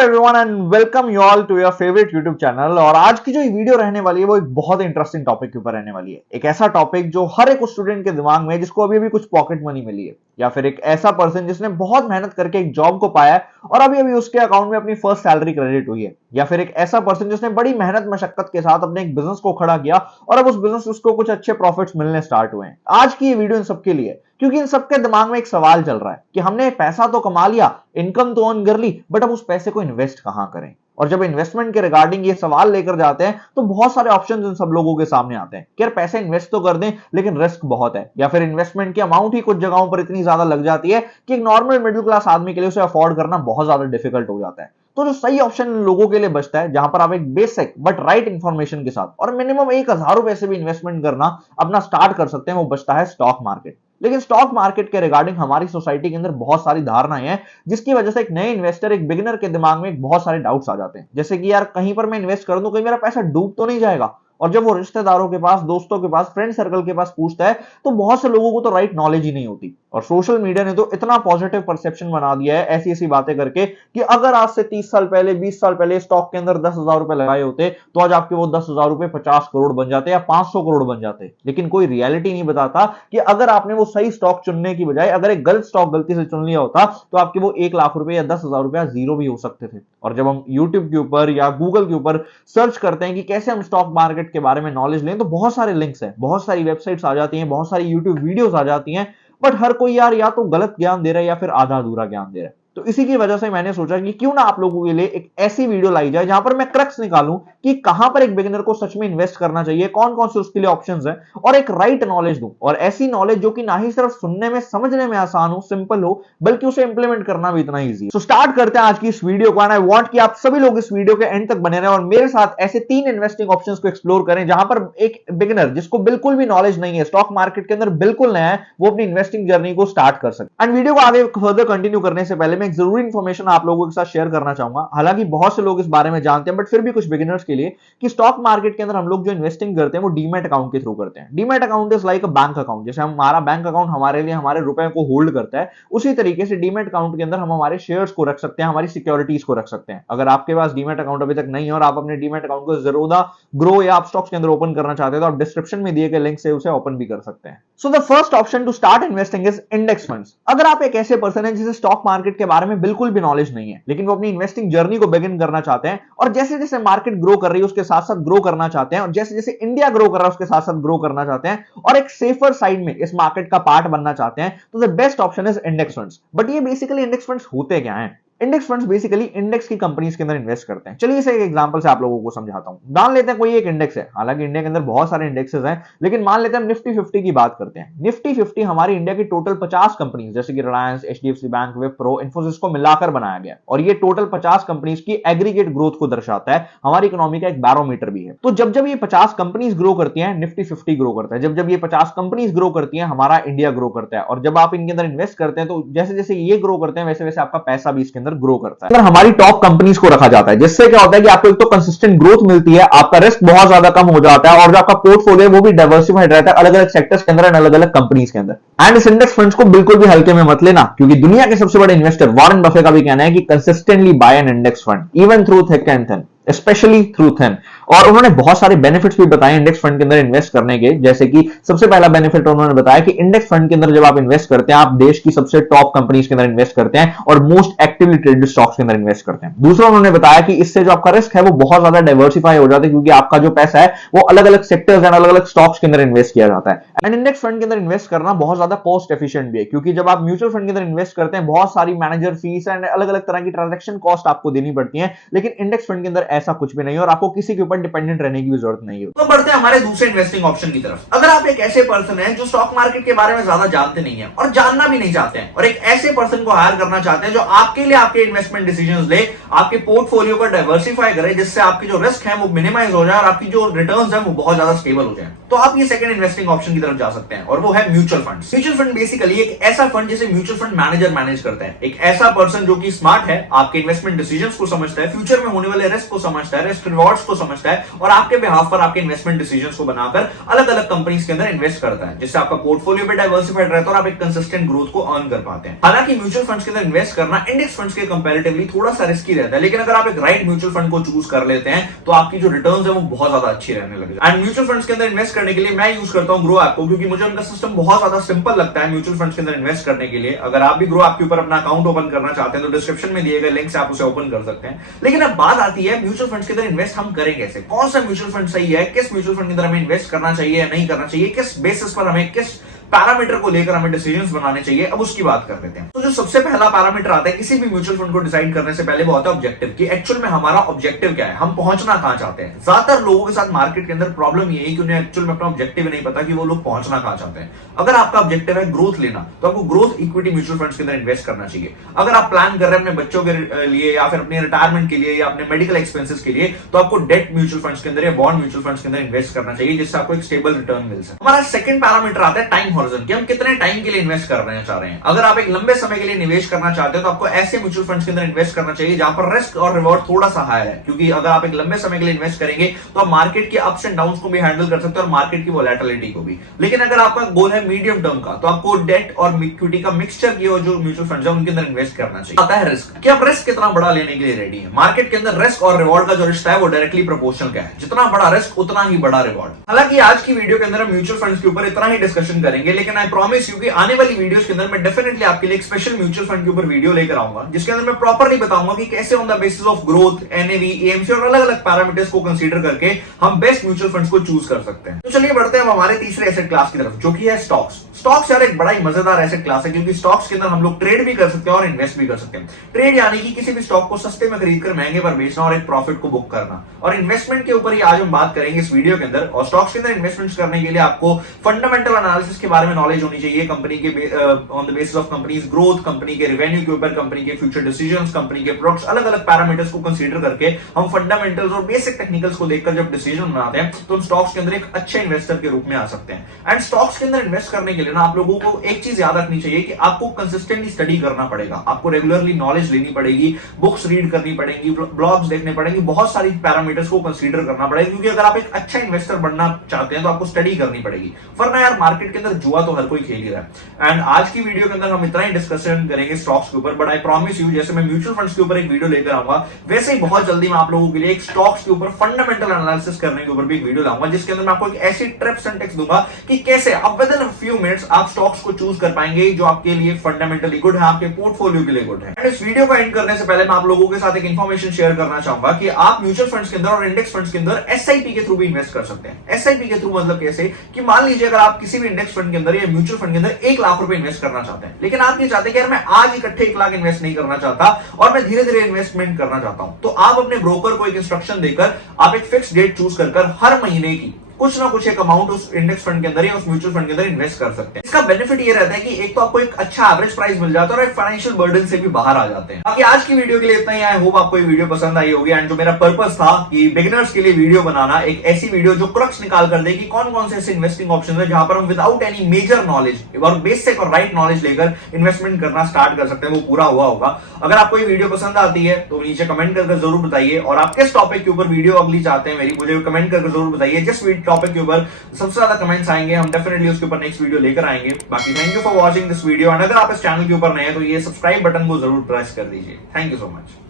Everyone and welcome you all to your favourite YouTube channel. और आज की जो वीडियो रहने वाली है वो एक बहुत इंटरेस्टिंग टॉपिक के ऊपर रहने वाली है। एक ऐसा टॉपिक जो हर एक स्टूडेंट के दिमाग में है जिसको अभी अभी कुछ पॉकेट मनी मिली है, या फिर एक ऐसा पर्सन जिसने बहुत मेहनत करके एक जॉब को पाया है और अभी अभी उसके अकाउंट में अपनी फर्स्ट सैलरी क्रेडिट हुई है, या फिर एक ऐसा पर्सन जिसने बड़ी मेहनत मशक्कत के साथ अपने एक बिजनेस को खड़ा किया और अब उस बिजनेस उसको कुछ अच्छे प्रॉफिट्स मिलने स्टार्ट हुए हैं। आज की ये वीडियो इन सबके लिए, क्योंकि इन सबके दिमाग में एक सवाल चल रहा है कि हमने पैसा तो कमा लिया, इनकम तो अर्न कर ली, बट अब उस पैसे को इन्वेस्ट कहां करें। और जब इन्वेस्टमेंट के रिगार्डिंग ये सवाल लेकर जाते हैं तो बहुत सारे ऑप्शंस इन सब लोगों के सामने आते हैं कि यार पैसे इन्वेस्ट तो कर दें लेकिन रिस्क बहुत है, या फिर इन्वेस्टमेंट की अमाउंट ही कुछ जगहों पर इतनी ज्यादा लग जाती है कि एक नॉर्मल मिडिल क्लास आदमी के लिए उसे अफोर्ड करना बहुत ज्यादा डिफिकल्ट हो जाता है। तो जो सही ऑप्शन लोगों के लिए बचता है, जहां पर आप एक बेसिक बट राइट इंफॉर्मेशन के साथ और मिनिमम 1000 रुपए से भी इन्वेस्टमेंट करना अपना स्टार्ट कर सकते हैं, वो बचता है स्टॉक मार्केट। लेकिन स्टॉक मार्केट के रिगार्डिंग हमारी सोसाइटी के अंदर बहुत सारी धारणाएं हैं जिसकी वजह से एक नए इन्वेस्टर, एक बिगिनर के दिमाग में बहुत सारे डाउट्स आ जाते हैं, जैसे कि यार कहीं पर मैं इन्वेस्ट कर दूं, कहीं मेरा पैसा डूब तो नहीं जाएगा। और जब वो रिश्तेदारों के पास, दोस्तों के पास, फ्रेंड सर्कल के पास पूछता है तो बहुत से लोगों को तो राइट नॉलेज ही नहीं होती। और सोशल मीडिया ने तो इतना पॉजिटिव परसेप्शन बना दिया है ऐसी ऐसी बातें करके कि अगर आज से 30 साल पहले, 20 साल पहले स्टॉक के अंदर 10,000 रुपए लगाए होते तो आज आपके वो 10,000 रुपए 50 करोड़ बन जाते या 500 करोड़ बन जाते। लेकिन कोई रियलिटी नहीं बताता कि अगर आपने वो सही स्टॉक चुनने की बजाय अगर एक गलत स्टॉक गलती से चुन लिया होता तो आपके वो 1 लाख रुपए या 10,000 रुपया जीरो भी हो सकते थे। और जब हम यूट्यूब के ऊपर या गूगल के ऊपर सर्च करते हैं कि कैसे हम स्टॉक मार्केट के बारे में नॉलेज लें, तो बहुत सारे लिंक्स हैं, बहुत सारी वेबसाइट्स आ जाती हैं, बहुत सारी यूट्यूब वीडियोस आ जाती हैं, बट हर कोई यार या तो गलत ज्ञान दे रहा है या फिर आधा अधूरा ज्ञान दे रहा है। तो इसी की वजह से मैंने सोचा कि क्यों ना आप लोगों के लिए एक ऐसी वीडियो लाई जाए जहां पर मैं क्रक्स निकालूं कि कहां पर एक बिगिनर को सच में इन्वेस्ट करना चाहिए, कौन कौन से उसके लिए ऑप्शंस हैं, और एक राइट नॉलेज दूं। और ऐसी नॉलेज जो कि ना ही सिर्फ सुनने में, समझने में आसान हो, सिंपल हो, बल्कि उसे इंप्लीमेंट करना भी इतना ईजी है। तो स्टार्ट करते हैं आज की इस वीडियो को। एंड आई वांट कि आप सभी लोग इस वीडियो के एंड तक बने रहें और मेरे साथ ऐसे 3 इन्वेस्टिंग ऑप्शंस को एक्सप्लोर करें जहां पर एक बिगिनर जिसको बिल्कुल भी नॉलेज नहीं है, स्टॉक मार्केट के अंदर बिल्कुल नया है, वो अपनी इन्वेस्टिंग जर्नी को स्टार्ट कर सके। एंड वीडियो को आगे फर्दर कंटिन्यू करने से पहले मैं एक जरूरी इंफॉर्मेशन आप लोगों के साथ शेयर करना चाहूंगा। हालांकि बहुत से लोग इस बारे में जानते हैं, बट फिर भी कुछ बिगिनर्स के लिए, कि स्टॉक मार्केट के अंदर हम लोग जो इन्वेस्टिंग करते हैं वो डीमैट अकाउंट के थ्रू करते हैं। Demat account is like a bank account. जैसे हमारा बैंक अकाउंट हमारे लिए हमारे रुपए को होल्ड करता है, उसी तरीके से डीमैट अकाउंट के अंदर हम हमारे शेयर्स को रख सकते हैं, हमारी सिक्योरिटीज को रख सकते हैं। अगर आपके पास डीमैट अकाउंट अभी तक नहीं है और आप अपने डीमैट अकाउंट को ज़रूदा ग्रो या आप स्टॉक्स के अंदर ओपन करना चाहते हैं तो आप डिस्क्रिप्शन में दिए गए लिंक से उसे ओपन भी कर सकते हैं। So the first option to start investing is index funds. अगर आप एक ऐसे पर्सन हैं जिसे स्टॉक मार्केट के बारे में बिल्कुल भी नॉलेज नहीं है, लेकिन वो अपनी इन्वेस्टिंग जर्नी को बिगिन करना चाहते हैं और जैसे जैसे मार्केट ग्रो कर रही है उसके साथ साथ ग्रो करना चाहते हैं, और जैसे जैसे इंडिया ग्रो कर रहा है उसके साथ साथ ग्रो करना चाहते हैं और एक सेफर साइड में इस मार्केट का पार्ट बनना चाहते हैं, तो the best option is index funds. But ये बेसिकली इंडेक्स फंड्स होते क्या हैं? इंडेक्स फंड्स बेसिकली इंडेक्स की कंपनीज के अंदर इन्वेस्ट करते हैं। चलिए इसे एक एग्जांपल से आप लोगों को समझाता हूं। मान लेते हैं कोई एक इंडेक्स है, हालांकि इंडिया के अंदर बहुत सारे इंडेक्सेस हैं, लेकिन मान लेते हैं हम निफ्टी 50 की बात करते हैं। निफ्टी 50 हमारी इंडिया की टोटल 50 कंपनीज जैसे कि रिलायंस, एचडीएफसी बैंक, विप्रो, इन्फोसिस को मिलाकर बनाया गया, और ये टोटल 50 कंपनीज की एग्रीगेट ग्रोथ को दर्शाता है, हमारी इकोनॉमी का एक बैरोमीटर भी है। तो जब जब ये 50 कंपनीज ग्रो करती हैं, निफ्टी 50 ग्रो करता है। जब जब ये 50 कंपनीज ग्रो करती हैं, हमारा इंडिया ग्रो करता है। और जब आप इनके अंदर इन्वेस्ट करते हैं तो जैसे जैसे ये ग्रो करते हैं वैसे वैसे आपका पैसा भी इसके अंदर ग्रो करता है। हमारी टॉप कंपनीज को रखा जाता है, जिससे क्या होता है कि आपको एक तो कंसिस्टेंट ग्रोथ मिलती है, आपका रिस्क बहुत ज्यादा कम हो जाता है, और जो आपका पोर्टफोलियो है वो भी डाइवर्सिफाइड रहता है अलग अलग सेक्टर्स के अंदर एंड अलग अलग कंपनीज के अंदर। एंड इस इंडेक्स फंड्स को बिल्कुल भी हल्के में मत लेना, क्योंकि दुनिया के सबसे बड़े इन्वेस्टर वॉरेन बफेट का भी कहना है कि consistently buy an index fund even through thick and thin, especially through thin. और उन्होंने बहुत सारे बेनिफिट्स भी बताए इंडेक्स फंड के अंदर इन्वेस्ट करने के, जैसे कि सबसे पहला बेनिफिट उन्होंने बताया कि इंडेक्स फंड के अंदर जब आप इन्वेस्ट करते हैं, आप देश की सबसे टॉप कंपनीज के अंदर इन्वेस्ट करते हैं और मोस्ट एक्टिवली ट्रेडेड स्टॉक्स के अंदर इन्वेस्ट करते हैं। दूसरा उन्होंने बताया कि इससे जो आपका रिस्क है वो बहुत ज्यादा डाइवर्सिफाई हो जाता है, क्योंकि आपका जो पैसा है वो अलग अलग सेक्टर्स एंड अलग अलग स्टॉक्स के अंदर इन्वेस्ट किया जाता है। एंड इंडेक्स फंड के अंदर इन्वेस्ट करना बहुत ज्यादा कॉस्ट एफिशिएंट भी है, क्योंकि जब आप म्यूचुअल फंड के अंदर इन्वेस्ट करते हैं बहुत सारी मैनेजर फीस एंड अलग अलग तरह की ट्रांजैक्शन कॉस्ट आपको देनी पड़ती है, लेकिन इंडेक्स फंड के अंदर ऐसा कुछ भी नहीं है और आपको किसी के ऊपर डिपेंडेंट रहने की जरूरत नहीं है। तो बढ़ते हैं हमारे दूसरे इन्वेस्टिंग ऑप्शन की तरफ। अगर आप एक ऐसे पर्सन हैं जो स्टॉक मार्केट के बारे में ज्यादा जानते नहीं हैं और जानना भी नहीं चाहते हैं, और एक ऐसे पर्सन को हायर करना चाहते हैं जो आपके लिए आपके इन्वेस्टमेंट डिसीजंस ले, आपके पोर्टफोलियो को डाइवर्सिफाई करे, जिससे आपकी जो रिस्क है वो मिनिमाइज हो जाए और आपकी जो रिटर्न्स है वो बहुत ज्यादा स्टेबल हो जाए। तो आप ये सेकंड इन्वेस्टिंग ऑप्शन की तरफ जा सकते हैं, और वो है mutual fund. Mutual fund basically एक ऐसा फंड जिसे म्यूचुअल फंड मैनेजर मैनेज करता है, एक ऐसा पर्सन जो कि स्मार्ट है, आपके इन्वेस्टमेंट डिसीजंस को समझता है, फ्यूचर में होने वाले रिस्क को समझता है, रिस्क रिवॉर्ड्स को समझता है, और आपके बिहाफ पर आपके इन्वेस्टमेंट डिसीजंस को बनाकर अलग अलग कंपनीज के अंदर इन्वेस्ट करता है, जिससे आपका पोर्टफोलियो भी डाइवर्सिफाइड रहता है और आप एक कंसिस्टेंट ग्रोथ को अर्न कर पाते हैं। हालांकि म्यूचुअल फंड्स के अंदर इन्वेस्ट करना इंडेक्स फंड्स के कंपैरेटिवली थोड़ा सा रिस्की रहता है, लेकिन अगर आप एक राइट म्यूचुअल फंड को चूज कर लेते हैं तो आपकी जो रिटर्न्स है वो बहुत ज्यादा अच्छी रहने लगे। एंड म्यूचुअल फंड्स के अंदर इन्वेस्ट करने के लिए मैं यूज करता हूं ग्रो ऐप को, क्योंकि मुझे उनका सिस्टम बहुत ज्यादा सिंपल लगता है म्यूचुअल फंड्स के अंदर इन्वेस्ट करने के लिए। अगर आप भी ग्रो ऐप के ऊपर अपना अकाउंट ओपन करना चाहते हैं तो डिस्क्रिप्शन में दिए गए लिंक से आप उसे ओपन कर सकते हैं। लेकिन अब बात आती है म्यूचुअल फंड्स के अंदर इन्वेस्ट हम करें कैसे, कौन सा म्यूचुअल फंड सही है, किस म्यूचुअल फंड के अंदर हमें इन्वेस्ट करना चाहिए या नहीं करना चाहिए, किस बेसिस पर हमें, किस पैरामीटर को लेकर हमें डिसीजंस बनाने चाहिए। अब उसकी बात कर लेते हैं। तो जो सबसे पहला पैरामीटर आता है किसी भी म्यूचुअल फंड को डिसाइड करने से पहले वो आता है ऑब्जेक्टिव, कि एक्चुअल में हमारा ऑब्जेक्टिव क्या है, हम पहुंचना कहां चाहते हैं। ज्यादातर लोगों के साथ मार्केट के अंदर प्रॉब्लम ये है कि उन्हें एक्चुअल में अपना ऑब्जेक्टिव नहीं पता कि वो लोग पहुंचना कहां चाहते हैं। अगर आपका ऑब्जेक्टिव है ग्रोथ लेना तो आपको ग्रोथ इक्विटी म्यूचुअल फंड्स के अंदर इन्वेस्ट करना चाहिए। अगर आप प्लान कर रहे हैं अपने बच्चों के लिए या फिर अपने रिटायरमेंट के लिए या अपने मेडिकल एक्सपेंसेस के लिए, तो आपको डेट म्यूचुअल फंड्स के अंदर या बॉन्ड म्यूचुअल फंड्स के अंदर इन्वेस्ट करना चाहिए, जिससे आपको एक स्टेबल रिटर्न मिल सके। हमारा सेकंड पैरामीटर आता है टाइम हॉरिजन, कि हम कितने टाइम के लिए इन्वेस्ट करना चाह रहे हैं। अगर आप एक लंबे समय के लिए निवेश करना चाहते हैं तो आपको ऐसे म्यूचुअल फंड्स के अंदर इन्वेस्ट करना चाहिए जहां पर रिस्क और रिवॉर्ड थोड़ा सा हायर है, क्योंकि अगर आप एक लंबे समय के लिए इन्वेस्ट करेंगे तो आप मार्केट के अप्स एंड डाउन्स को भी हैंडल कर सकते हैं और मार्केट की वोलेटिलिटी को भी। लेकिन अगर आपका गोल है मीडियम टर्म का, तो आपको डेट और इक्विटी का मिक्सचर किया जो म्यूचुअल फंड्स है उनके अंदर इन्वेस्ट करना चाहिए। आता है रिस्क, कि आप रिस्क कितना बड़ा लेने के लिए रेडी है। मार्केट के अंदर रिस्क और रिवॉर्ड का जो रिश्ता है वो डायरेक्टली प्रोपोर्शनल है, जितना बड़ा रिस्क उतना ही बड़ा रिवॉर्ड। हालांकि आज की वीडियो के अंदर हम म्यूचुअल फंड्स के ऊपर इतना ही डिस्कशन करेंगे, लेकिन आई प्रॉमिस यू कि आने वाली वीडियोस के अंदर मैं डेफिनेटली आपके लिए एक स्पेशल म्यूचुअल फंड के ऊपर वीडियो लेकर आऊंगा, जिसके अंदर मैं प्रॉपर्ली बताऊंगा कि कैसे on the basis of growth, NAV, AMC और अलग अलग पैरामीटर्स को कंसीडर करके हम बेस्ट म्यूचुअल फंड्स को चूज कर सकते हैं। तो चलिए बढ़ते हैं हमारे तीसरे एसेट क्लास की तरफ, जो कि है स्टॉक्स। स्टॉक्स यार एक बड़ा ही मजेदार एसेट क्लास है, क्योंकि स्टॉक्स के अंदर हम लोग ट्रेड भी कर सकते हैं और इन्वेस्ट भी कर सकते हैं। ट्रेड यानी कि किसी भी स्टॉक को सस्ते में खरीदकर महंगे पर बेचना और एक प्रॉफिट को बुक करना, और इन्वेस्टमेंट के ऊपर ही आज हम बात करेंगे इस वीडियो के अंदर। और स्टॉक्स के अंदर इन्वेस्टमेंट्स करने के लिए आपको फंडामेंटल एनालिसिस के बारे में नॉलेज होनी चाहिए, कंपनी के on the basis of companies growth, company के रेवेन्यू के ऊपर, कंपनी के फ्यूचर डिसीजंस, कंपनी के प्रोडक्ट्स, अलग अलग पैरामीटर्स को कंसीडर करके हम फंडामेंटल्स और बेसिक टेक्निकल्स को देखकर जब डिसीजन बनाते हैं तो हम स्टॉक्स के अंदर एक अच्छे इन्वेस्टर के रूप में आ सकते हैं। एंड स्टॉक्स के अंदर इन्वेस्ट करने के लिए ना आप लोगों को एक चीज याद रखनी चाहिए कि आपको कंसिस्टेंटली स्टडी करना पड़ेगा, आपको रेगुलरली नॉलेज लेनी पड़ेगी, बुक्स रीड करनी पड़ेगी, ब्लॉग्स देखने पड़ेंगे, बहुत सारी पैरामीटर्स को कंसीडर करना पड़ेगा, क्योंकि अगर आप एक अच्छा इन्वेस्टर बनना चाहते हैं तो आपको स्टडी करनी पड़ेगी, वरना यार मार्केट के अंदर जुआ तो हर कोई खेल ही रहा है। एंड आज की वीडियो के अंदर हम इतना ही डिस्कशन करेंगे स्टॉक्स के ऊपर, बट आई प्रॉमिस यू जैसे मैं म्यूचुअल फंड्स के ऊपर एक वीडियो लेकर आऊंगा, वैसे ही बहुत जल्दी मैं आप लोगों के लिए एक स्टॉक्स के ऊपर फंडामेंटल एनालिसिस करने के ऊपर भी एक वीडियो लाऊंगा, जिसके अंदर मैं आपको एक ऐसी टिप्स एंड ट्रिक्स दूंगा कि कैसे अब विद इन फ्यू मिनट्स आप स्टॉक्स को चूज कर पाएंगे जो आपके लिए फंडामेंटली गुड है, आपके पोर्टफोलियो के लिए गुड है। एंड इस वीडियो को एंड करने से पहले मैं आप लोगों के साथ एक इंफॉर्मेशन शेयर करना चाहूंगा कि आप म्यूचुअल फंड्स के अंदर और इंडेक्स फंड्स के अंदर एसआईपी के थ्रू भी इन्वेस्ट कर सकते हैं। एसआईपी के थ्रू मतलब कैसे, कि मान लीजिए अगर आप किसी भी इंडेक्स फंड के अंदर या म्यूचुअल फंड के अंदर 1 लाख रुपए इन्वेस्ट करना चाहते हैं, लेकिन आप ये चाहते हैं कि यार मैं आज इकट्ठे 1 लाख इन्वेस्ट नहीं करना चाहता और मैं धीरे धीरे इन्वेस्टमेंट करना चाहता हूं, तो आप अपने ब्रोकर को एक इंस्ट्रक्शन देकर आप एक फिक्स डेट चूज कर हर महीने की कुछ ना कुछ एक अमाउंट उस इंडेक्स फंड के अंदर या उस म्यूचुअल फंड के अंदर इन्वेस्ट कर सकते हैं। इसका बेनिफिट ये रहता है कि एक तो आपको एक अच्छा एवरेज प्राइस मिल जाता है और एक फाइनेंशियल बर्डन से भी बाहर आ जाते हैं। बाकी आज की वीडियो के लिए इतना ही। आई होप आपको ये वीडियो पसंद आई होगी। एंड जो मेरा पर्पस था कि बिगिनर्स के लिए वीडियो बनाना, एक ऐसी वीडियो जो क्रक्स निकाल कर दे कि कौन कौन से ऐसे इन्वेस्टिंग ऑप्शन है जहां पर हम विदाउट एनी मेजर नॉलेज और बेसिक और राइट नॉलेज लेकर इन्वेस्टमेंट करना स्टार्ट कर सकते हैं, वो पूरा हुआ होगा। अगर आपको ये वीडियो पसंद आती है तो नीचे कमेंट करके जरूर बताइए, और आप किस टॉपिक के ऊपर वीडियो अगली चाहते हैं मेरी, मुझे कमेंट करके जरूर बताइए। जिस टॉपिक के ऊपर सबसे ज्यादा कमेंट्स आएंगे हम डेफिनेटली उसके ऊपर नेक्स्ट वीडियो लेकर आएंगे। बाकी thank you for watching this video, and अगर आप इस चैनल के ऊपर नए हैं तो ये सब्सक्राइब बटन को जरूर प्रेस कर दीजिए। Thank you so much.